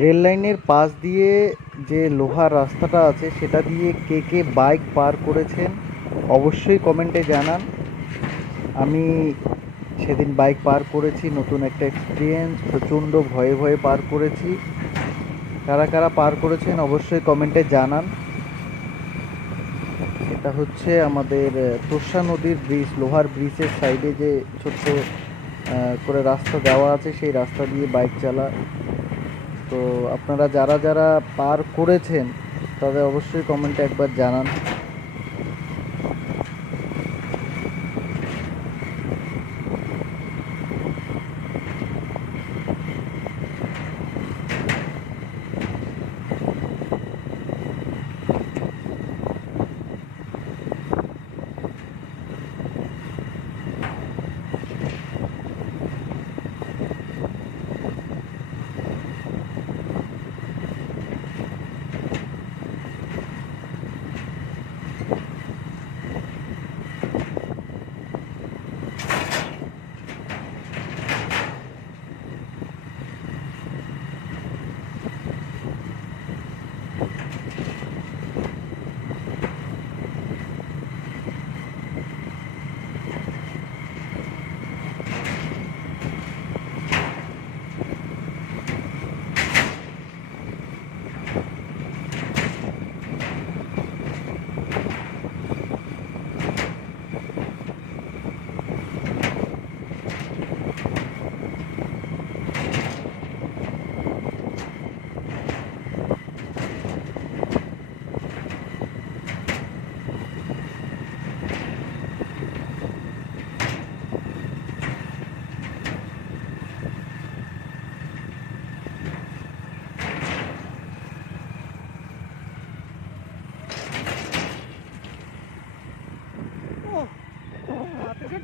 Rail লাইনের পাশ দিয়ে যে লোহার রাস্তাটা আছে সেটা দিয়ে কে কে বাইক পার করেছেন অবশ্যই কমেন্টে জানান। আমি সেদিন বাইক পার করেছি, নতুন একটা এক্সপিরিয়েন্স, প্রচণ্ড ভয়ে ভয়ে পার করেছি। কারা কারা পার করেছেন অবশ্যই কমেন্টে জানান। এটা হচ্ছে আমাদের তোর্ষা নদীর ব্রিজ, লোহার ব্রিজের সাইডে যে ছোট্ট করে রাস্তা দেওয়া আছে সেই রাস্তা দিয়ে বাইক চালা। তো আপনারা যারা যারা পার করেছেন তাদের অবশ্যই কমেন্টে একবার জানান।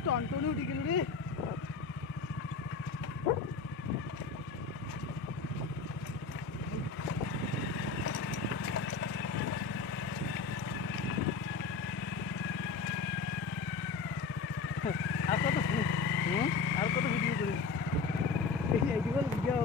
টনটনে উঠে গেল রে।